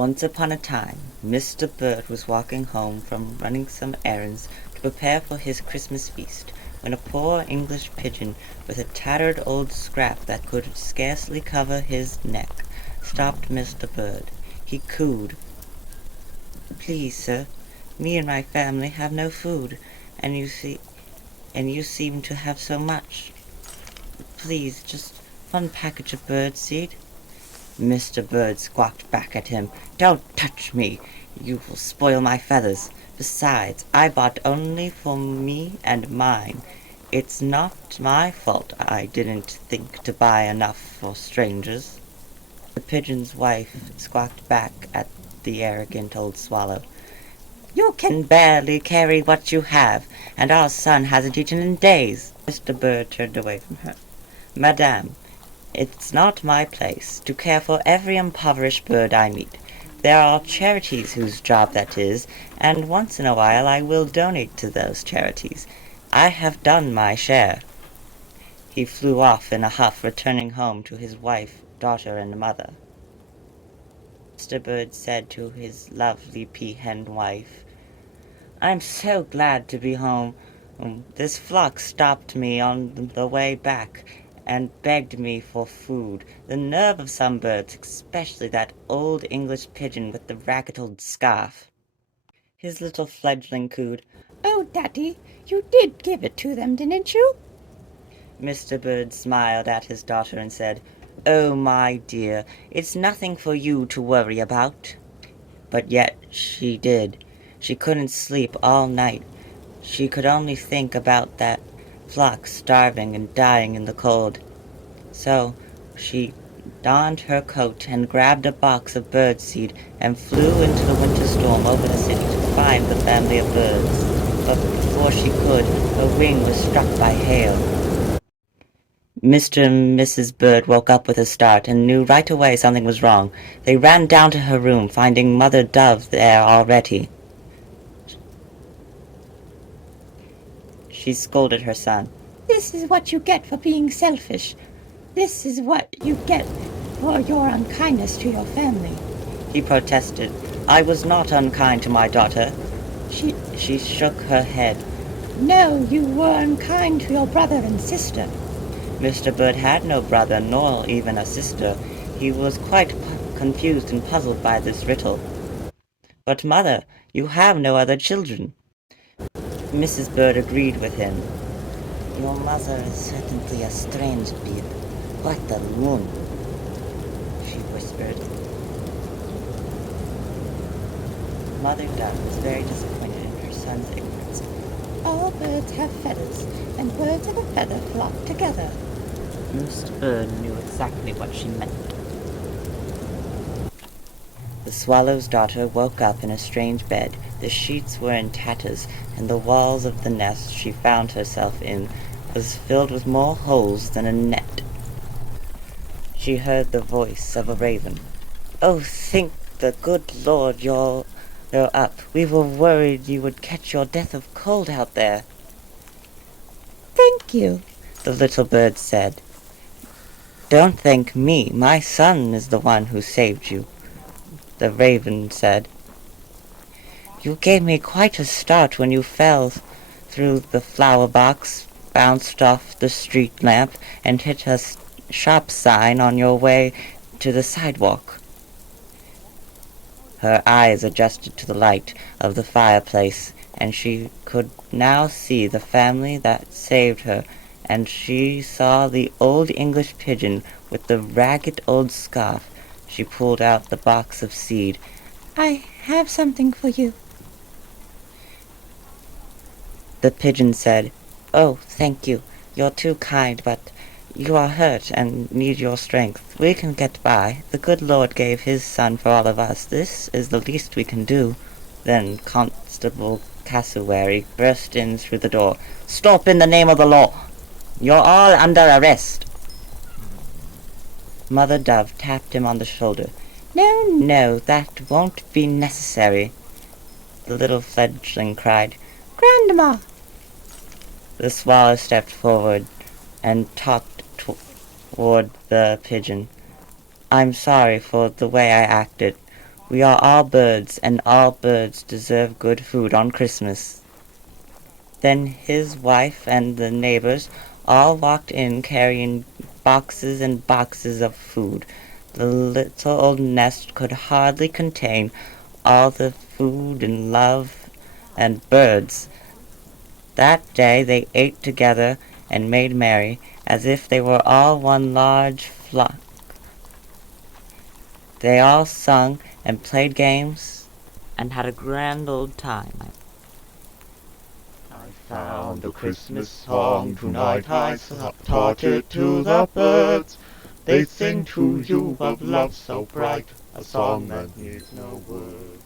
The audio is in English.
Once upon a time, Mr. Bird was walking home from running some errands to prepare for his Christmas feast, when a poor English pigeon, with a tattered old scrap that could scarcely cover his neck, stopped Mr. Bird. He cooed, "Please, sir, me and my family have no food, and you seem to have so much. Please, just one package of bird seed." Mr. Bird squawked back at him, "Don't touch me! You will spoil my feathers. Besides, I bought only for me and mine. It's not my fault I didn't think to buy enough for strangers." The pigeon's wife squawked back at the arrogant old swallow, "You can barely carry what you have, and our son hasn't eaten in days." Mr. Bird turned away from her. "Madame, it's not my place to care for every impoverished bird I meet. There are charities whose job that is, and once in a while I will donate to those charities. I have done my share." He flew off in a huff, returning home to his wife, daughter, and mother. Mr. Bird said to his lovely peahen wife, "I'm so glad to be home. This flock stopped me on the way back and begged me for food. The nerve of some birds, especially that old English pigeon with the ragged old scarf." His little fledgling cooed, "Oh, Daddy, you did give it to them, didn't you?" Mr. Bird smiled at his daughter and said, "Oh, my dear, it's nothing for you to worry about." But yet she did. She couldn't sleep all night. She could only think about that flock starving and dying in the cold. So she donned her coat and grabbed a box of bird seed and flew into the winter storm over the city to find the family of birds. But before she could, her wing was struck by hail. Mr. and Mrs. Bird woke up with a start and knew right away something was wrong. They ran down to her room, finding Mother Dove there already. She scolded her son. "This is what you get for being selfish. This is what you get for your unkindness to your family." He protested. "I was not unkind to my daughter." She shook her head. "No, you were unkind to your brother and sister." Mr. Bird had no brother, nor even a sister. He was quite confused and puzzled by this riddle. "But, Mother, you have no other children." Mrs. Bird agreed with him. "Your mother is certainly a strange being, quite a loon," she whispered. Mother Dove was very disappointed in her son's ignorance. "All birds have feathers, and birds of a feather flock together." Mr. Bird knew exactly what she meant. The swallow's daughter woke up in a strange bed. The sheets were in tatters, and the walls of the nest she found herself in was filled with more holes than a net. She heard the voice of a raven. "Oh, thank the good Lord you're up. We were worried you would catch your death of cold out there." "Thank you," the little bird said. "Don't thank me. My son is the one who saved you," the raven said. "You gave me quite a start when you fell through the flower box, bounced off the street lamp, and hit a shop sign on your way to the sidewalk." Her eyes adjusted to the light of the fireplace, and she could now see the family that saved her, and she saw the old English pigeon with the ragged old scarf. She pulled out the box of seed. "I have something for you." The pigeon said, "Oh, thank you. You're too kind, but you are hurt and need your strength. We can get by. The good Lord gave his son for all of us. This is the least we can do." Then Constable Cassowary burst in through the door. "Stop in the name of the law! You're all under arrest." Mother Dove tapped him on the shoulder. "No, no, that won't be necessary," the little fledgling cried. "Grandma!" The swallow stepped forward and talked toward the pigeon. "I'm sorry for the way I acted. We are all birds, and all birds deserve good food on Christmas." Then his wife and the neighbors all walked in carrying boxes and boxes of food. The little old nest could hardly contain all the food and love and birds. That day they ate together and made merry, as if they were all one large flock. They all sung and played games and had a grand old time. I found a Christmas song tonight, I taught it to the birds. They sing to you of love so bright, a song that needs no words.